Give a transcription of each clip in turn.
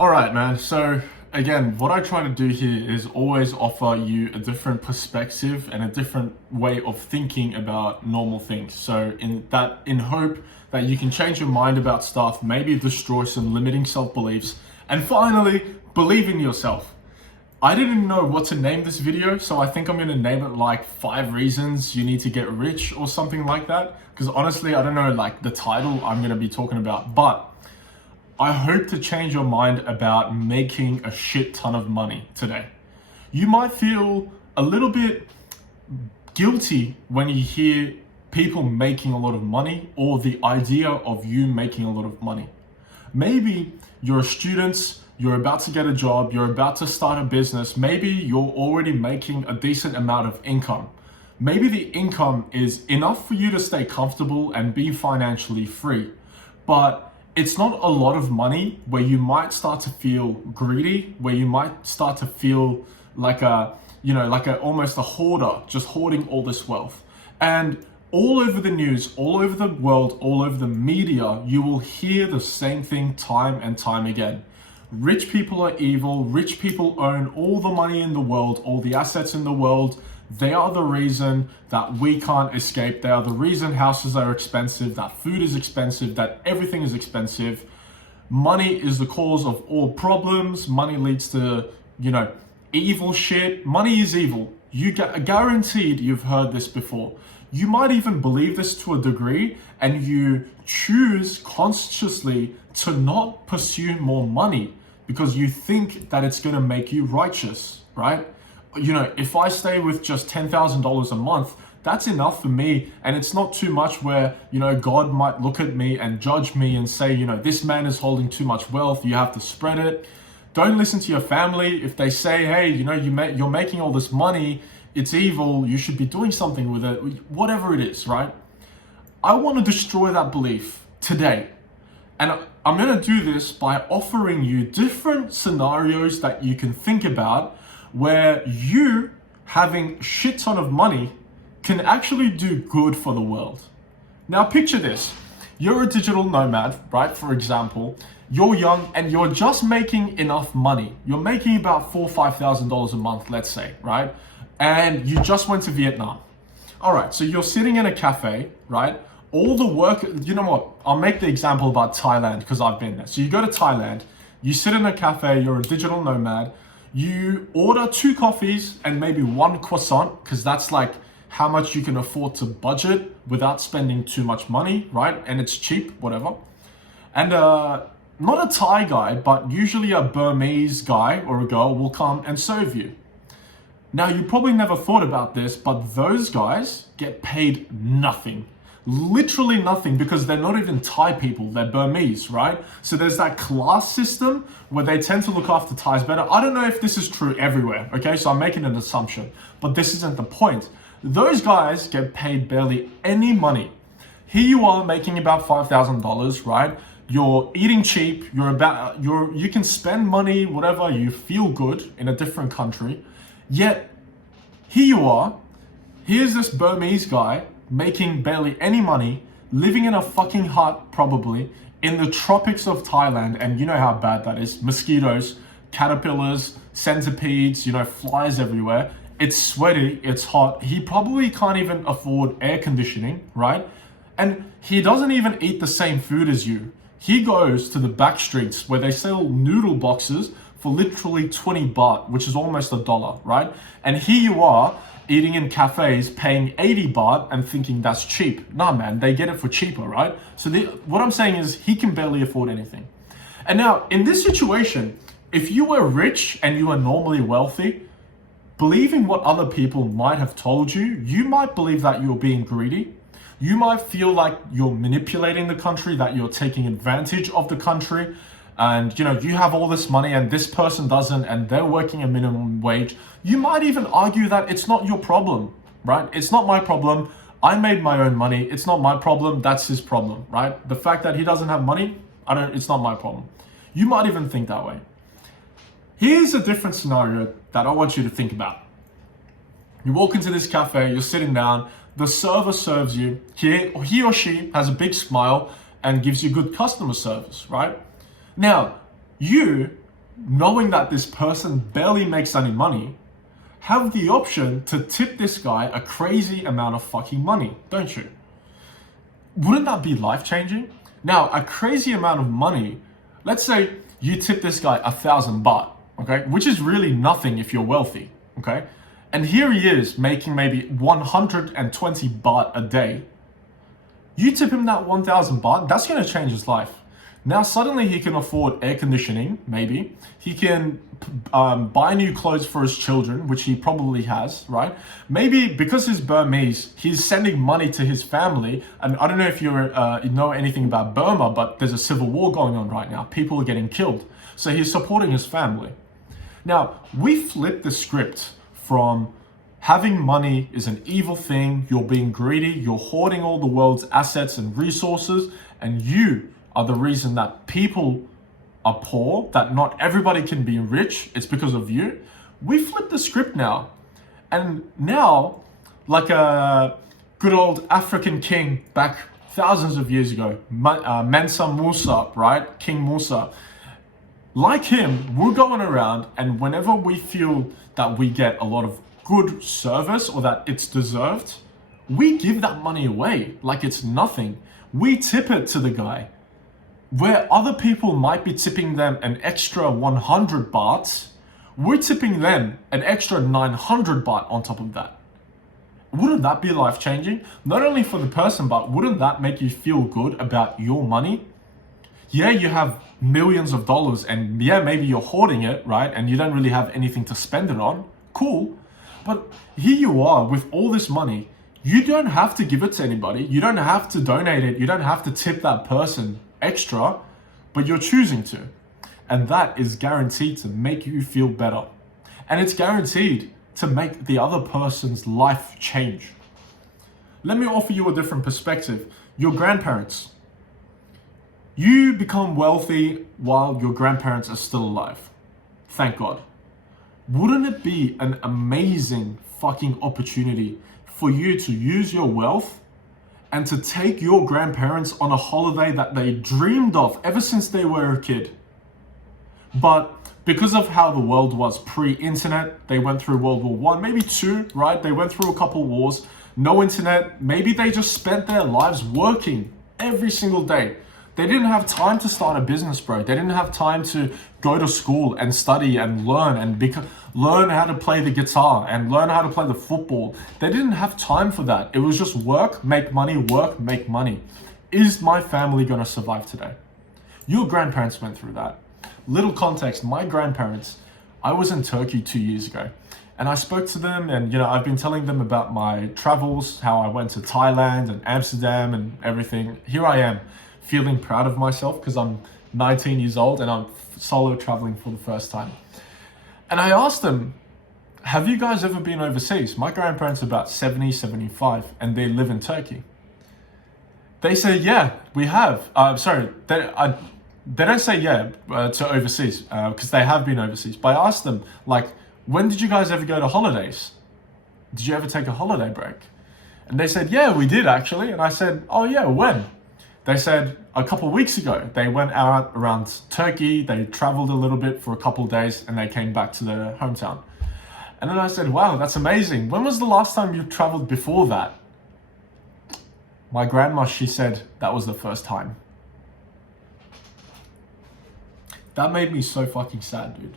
All right, man. So again, what I try to do here is always offer you a different perspective and a different way of thinking about normal things. So in hope that you can change your mind about stuff, maybe destroy some limiting self-beliefs, and finally believe in yourself. I didn't know what to name this video, so I think I'm gonna name it like 5 reasons you need to get rich or something like that. Because honestly, I don't know like the title I'm gonna be talking about, but I hope to change your mind about making a shit ton of money today. You might feel a little bit guilty when you hear people making a lot of money or the idea of you making a lot of money. Maybe you're a student, you're about to get a job, you're about to start a business, maybe you're already making a decent amount of income. Maybe the income is enough for you to stay comfortable and be financially free, but it's not a lot of money where you might start to feel greedy, where you might start to feel like almost a hoarder, just hoarding all this wealth. And all over the news, all over the world, all over the media, you will hear the same thing time and time again. Rich people are evil, rich people own all the money in the world, all the assets in the world. They are the reason that we can't escape. They are the reason houses are expensive, that food is expensive, that everything is expensive. Money is the cause of all problems. Money leads to, evil shit. Money is evil. You get guaranteed you've heard this before. You might even believe this to a degree, and you choose consciously to not pursue more money because you think that it's going to make you righteous, right? If I stay with just $10,000 a month, that's enough for me. And it's not too much where, God might look at me and judge me and say, this man is holding too much wealth. You have to spread it. Don't listen to your family. If they say, hey, you're making all this money, it's evil. You should be doing something with it, whatever it is, right? I want to destroy that belief today. And I'm going to do this by offering you different scenarios that you can think about where you having shit ton of money can actually do good for the world. Now picture this. You're a digital nomad, right? For example, you're young and you're just making enough money. You're making about $4,000 or $5,000 a month, let's say, right? And you just went to Vietnam. All right, so you're sitting in a cafe, right? All the work, you know what? I'll make the example about Thailand because I've been there. So you go to Thailand, you sit in a cafe, you're a digital nomad, you order 2 coffees and maybe 1 croissant because that's like how much you can afford to budget without spending too much money, right? And it's cheap, whatever. And not a Thai guy, but usually a Burmese guy or a girl will come and serve you. Now, you probably never thought about this, but those guys get paid nothing. Literally nothing, because they're not even Thai people, they're Burmese, right? So there's that class system where they tend to look after Thais better. I don't know if this is true everywhere, okay? So I'm making an assumption, but this isn't the point. Those guys get paid barely any money. Here you are making about $5,000, right? You're eating cheap, you can spend money, whatever, you feel good in a different country. Yet, here you are, here's this Burmese guy making barely any money, living in a fucking hut probably, in the tropics of Thailand, and you know how bad that is. Mosquitoes, caterpillars, centipedes, flies everywhere. It's sweaty, it's hot. He probably can't even afford air conditioning, right? And he doesn't even eat the same food as you. He goes to the back streets where they sell noodle boxes for literally 20 baht, which is almost $1, right? And here you are, eating in cafes, paying 80 baht and thinking that's cheap. Nah, man, they get it for cheaper, right? So what I'm saying is he can barely afford anything. And now, in this situation, if you were rich and you were normally wealthy, believing what other people might have told you, you might believe that you're being greedy. You might feel like you're manipulating the country, that you're taking advantage of the country. And you have all this money and this person doesn't, and they're working a minimum wage. You might even argue that it's not your problem, right? It's not my problem. I made my own money. It's not my problem. That's his problem, right? The fact that he doesn't have money, it's not my problem. You might even think that way. Here's a different scenario that I want you to think about. You walk into this cafe, you're sitting down, the server serves you. He or she has a big smile and gives you good customer service, right? Now, you knowing that this person barely makes any money, have the option to tip this guy a crazy amount of fucking money, don't you? Wouldn't that be life-changing? Now, a crazy amount of money, let's say you tip this guy 1,000 baht, okay? Which is really nothing if you're wealthy, okay? And here he is making maybe 120 baht a day. You tip him that 1,000 baht, that's gonna change his life. Now suddenly he can afford air conditioning, maybe. He can buy new clothes for his children, which he probably has, right? Maybe because he's Burmese, he's sending money to his family. And I don't know if you know anything about Burma, but there's a civil war going on right now. People are getting killed. So he's supporting his family. Now, we flip the script from having money is an evil thing, you're being greedy, you're hoarding all the world's assets and resources, and you are the reason that people are poor, that not everybody can be rich, it's because of you. We flip the script now. And now, like a good old African king back thousands of years ago, Mansa Musa, right? King Musa. Like him, we're going around, and whenever we feel that we get a lot of good service or that it's deserved, we give that money away like it's nothing. We tip it to the guy. Where other people might be tipping them an extra 100 bahts, we're tipping them an extra 900 baht on top of that. Wouldn't that be life-changing? Not only for the person, but wouldn't that make you feel good about your money? Yeah, you have millions of dollars and yeah, maybe you're hoarding it, right? And you don't really have anything to spend it on. Cool. But here you are with all this money. You don't have to give it to anybody. You don't have to donate it. You don't have to tip that person extra, but you're choosing to. And that is guaranteed to make you feel better. And it's guaranteed to make the other person's life change. Let me offer you a different perspective. Your grandparents. You become wealthy while your grandparents are still alive. Thank God. Wouldn't it be an amazing fucking opportunity for you to use your wealth and to take your grandparents on a holiday that they dreamed of ever since they were a kid? But because of how the world was pre-internet, they went through World War I, maybe two, right? They went through a couple wars, no internet. Maybe they just spent their lives working every single day. They didn't have time to start a business, bro. They didn't have time to go to school and study and learn and learn how to play the guitar and learn how to play the football. They didn't have time for that. It was just work, make money, work, make money. Is my family gonna survive today? Your grandparents went through that. Little context, my grandparents, I was in Turkey 2 years ago and I spoke to them and, I've been telling them about my travels, how I went to Thailand and Amsterdam and everything. Here I am, feeling proud of myself because I'm 19 years old and I'm solo traveling for the first time. And I asked them, have you guys ever been overseas? My grandparents are about 70, 75 and they live in Turkey. They say, yeah, we have. They don't say yeah to overseas because they have been overseas. But I asked them, like, when did you guys ever go to holidays? Did you ever take a holiday break? And they said, yeah, we did actually. And I said, oh yeah, when? They said a couple of weeks ago. They went out around Turkey, they traveled a little bit for a couple of days and they came back to their hometown. And then I said, wow, that's amazing. When was the last time you traveled before that? My grandma, she said that was the first time. That made me so fucking sad, dude.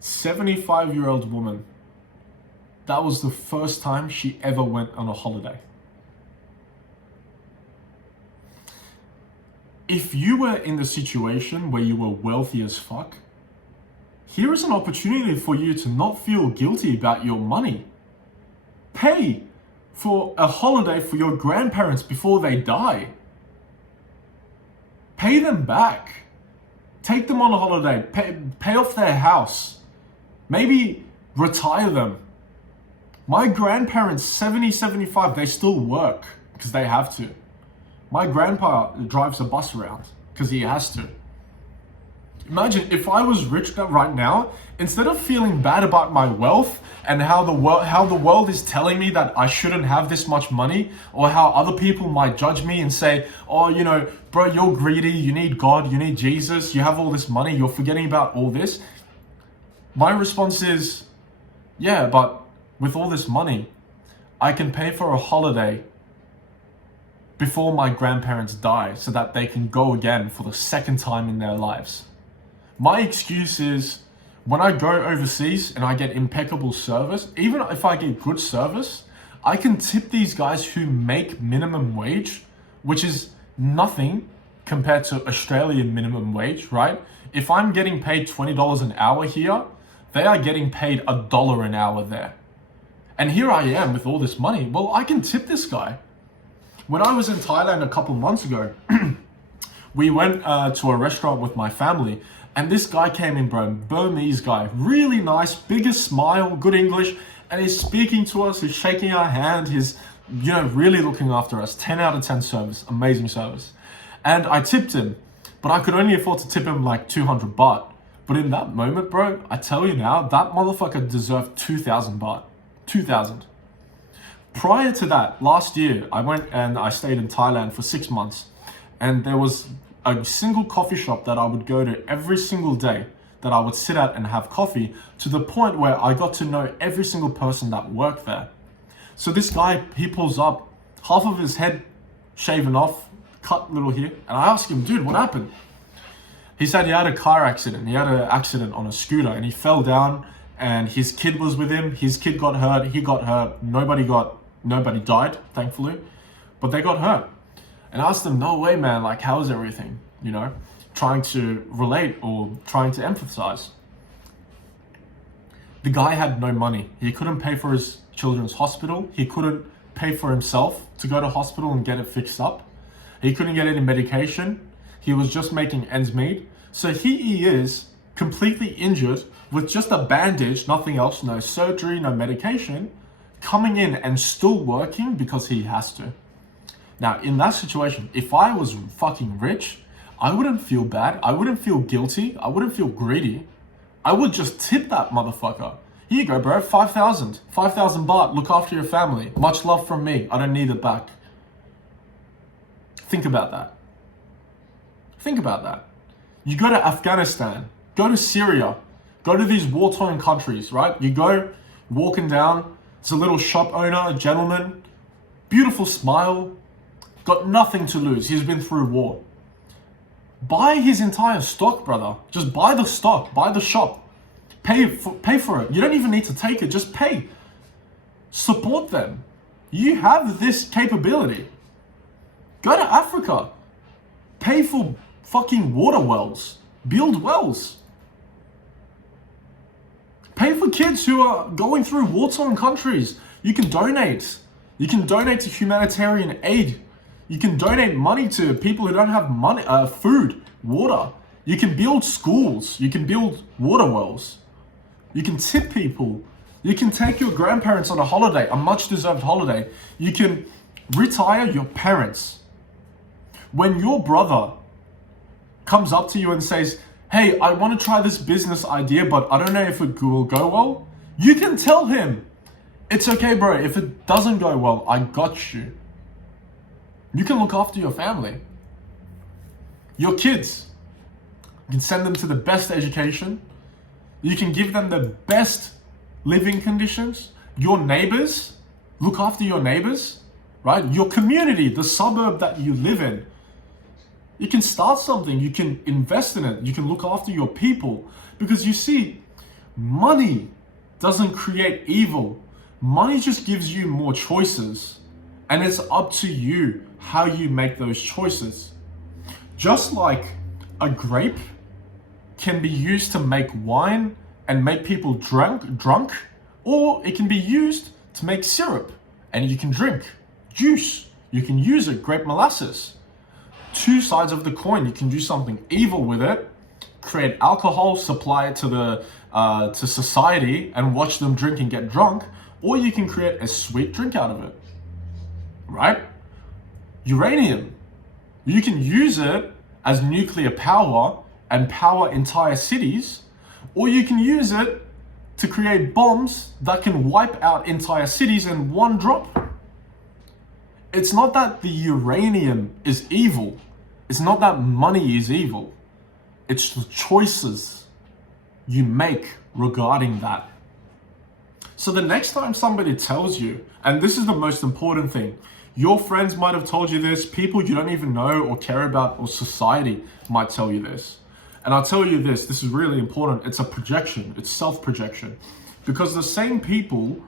75-year-old woman. That was the first time she ever went on a holiday. If you were in the situation where you were wealthy as fuck, here is an opportunity for you to not feel guilty about your money. Pay for a holiday for your grandparents before they die. Pay them back. Take them on a holiday, pay off their house, maybe retire them. My grandparents, 70, 75, they still work because they have to. My grandpa drives a bus around because he has to. Imagine if I was rich right now, instead of feeling bad about my wealth and how the world is telling me that I shouldn't have this much money, or how other people might judge me and say, "Oh, you know, bro, you're greedy, you need God, you need Jesus, you have all this money, you're forgetting about all this." My response is, yeah, but with all this money, I can pay for a holiday before my grandparents die so that they can go again for the second time in their lives. My excuse is, when I go overseas and I get impeccable service, even if I get good service, I can tip these guys who make minimum wage, which is nothing compared to Australian minimum wage, right? If I'm getting paid $20 an hour here, they are getting paid $1 an hour there. And here I am with all this money. Well, I can tip this guy. When I was in Thailand a couple months ago, we went to a restaurant with my family, and this guy came in, bro, Burmese guy, really nice, biggest smile, good English, and he's speaking to us, he's shaking our hand, he's, you know, really looking after us. 10 out of 10 service, amazing service. And I tipped him, but I could only afford to tip him like 200 baht. But in that moment, bro, I tell you now, that motherfucker deserved 2,000 baht. 2,000. Prior to that, last year, I went and I stayed in Thailand for 6 months. And there was a single coffee shop that I would go to every single day, that I would sit at and have coffee, to the point where I got to know every single person that worked there. So this guy, he pulls up, half of his head shaven off, cut little here. And I asked him, dude, what happened? He said he had a car accident. He had an accident on a scooter and he fell down, and his kid was with him. His kid got hurt, he got hurt. Nobody died, thankfully, but they got hurt. And I asked them, no way, man, like, how's everything? You know, trying to relate or trying to empathize. The guy had no money. He couldn't pay for his children's hospital. He couldn't pay for himself to go to hospital and get it fixed up. He couldn't get any medication. He was just making ends meet. So he is completely injured with just a bandage, nothing else, no surgery, no medication, coming in and still working because he has to. Now, in that situation, if I was fucking rich, I wouldn't feel bad. I wouldn't feel guilty. I wouldn't feel greedy. I would just tip that motherfucker. Here you go, bro, 5,000 baht, look after your family. Much love from me. I don't need it back. Think about that. Think about that. You go to Afghanistan, go to Syria, go to these war-torn countries, right? You go walking down, it's a little shop owner, a gentleman, beautiful smile, got nothing to lose. He's been through war. Buy his entire stock, brother. Just buy the stock, buy the shop. Pay for it. You don't even need to take it, just pay. Support them. You have this capability. Go to Africa. Pay for fucking water wells. Build wells. Pay for kids who are going through war-torn countries. You can donate. You can donate to humanitarian aid. You can donate money to people who don't have money, food, water. You can build schools. You can build water wells. You can tip people. You can take your grandparents on a holiday, a much-deserved holiday. You can retire your parents. When your brother comes up to you and says, hey, I want to try this business idea, but I don't know if it will go well, you can tell him, it's okay, bro. If it doesn't go well, I got you. You can look after your family. Your kids, you can send them to the best education. You can give them the best living conditions. Your neighbors, look after your neighbors, right? Your community, the suburb that you live in. You can start something, you can invest in it, you can look after your people. Because you see, money doesn't create evil. Money just gives you more choices. And it's up to you how you make those choices. Just like a grape can be used to make wine and make people drunk, or it can be used to make syrup and you can drink. Juice, you can use it, grape molasses. Two sides of the coin. You can do something evil with it, create alcohol, supply it to society and watch them drink and get drunk, or you can create a sweet drink out of it, right? Uranium, you can use it as nuclear power and power entire cities, or you can use it to create bombs that can wipe out entire cities in one drop. It's not that the uranium is evil. It's not that money is evil. It's the choices you make regarding that. So the next time somebody tells you, and this is the most important thing, your friends might have told you this, people you don't even know or care about, or society might tell you this. And I'll tell you this is really important. It's a projection, it's self-projection. Because the same people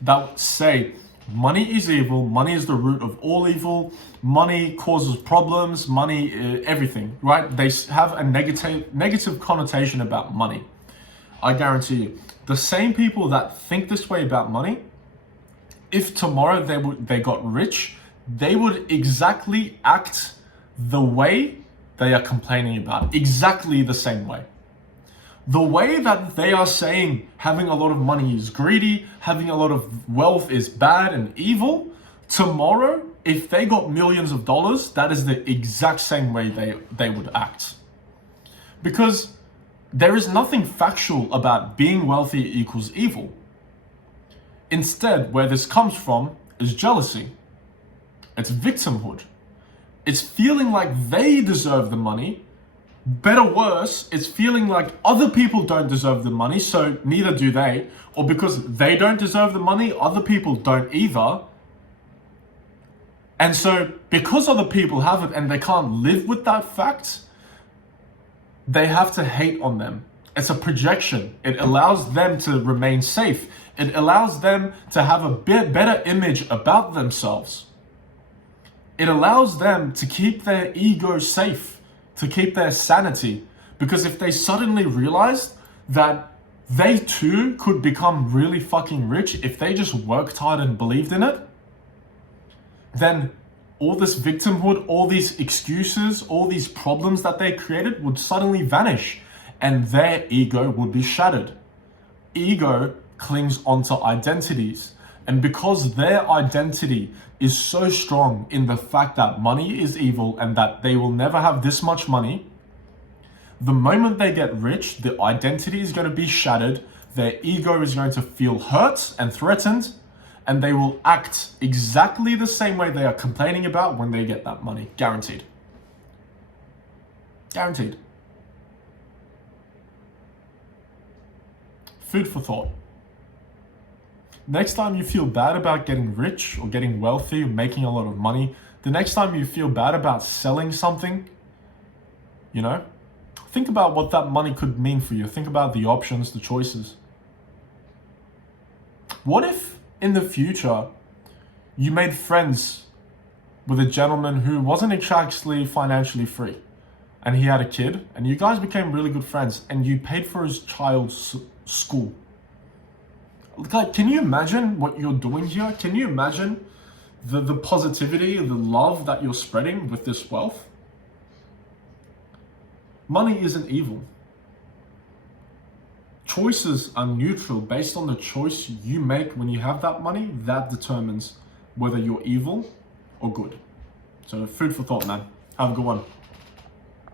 that say money is evil, money is the root of all evil, money causes problems, money, everything, right? They have a negative connotation about money. I guarantee you, the same people that think this way about money, if tomorrow they got rich, they would exactly act the way they are complaining about, exactly the same way. The way that they are saying having a lot of money is greedy, having a lot of wealth is bad and evil, tomorrow, if they got millions of dollars, that is the exact same way they would act. Because there is nothing factual about being wealthy equals evil. Instead, where this comes from is jealousy. It's victimhood. It's feeling like they deserve the money. Better, worse, it's feeling like other people don't deserve the money, so neither do they. Or because they don't deserve the money, other people don't either. And so because other people have it and they can't live with that fact, they have to hate on them. It's a projection. It allows them to remain safe. It allows them to have a bit better image about themselves. It allows them to keep their ego safe, to keep their sanity. Because if they suddenly realized that they too could become really fucking rich if they just worked hard and believed in it, then all this victimhood, all these excuses, all these problems that they created would suddenly vanish and their ego would be shattered. Ego clings onto identities. And because their identity is so strong in the fact that money is evil and that they will never have this much money, the moment they get rich, the identity is going to be shattered, their ego is going to feel hurt and threatened, and they will act exactly the same way they are complaining about when they get that money. Guaranteed. Guaranteed. Food for thought. Next time you feel bad about getting rich or getting wealthy or making a lot of money, the next time you feel bad about selling something, think about what that money could mean for you. Think about the options, the choices. What if in the future you made friends with a gentleman who wasn't exactly financially free and he had a kid and you guys became really good friends and you paid for his child's school? Like, can you imagine what you're doing here? Can you imagine the positivity and the love that you're spreading with this wealth? Money isn't evil. Choices are neutral based on the choice you make when you have that money. That determines whether you're evil or good. So food for thought, man. Have a good one.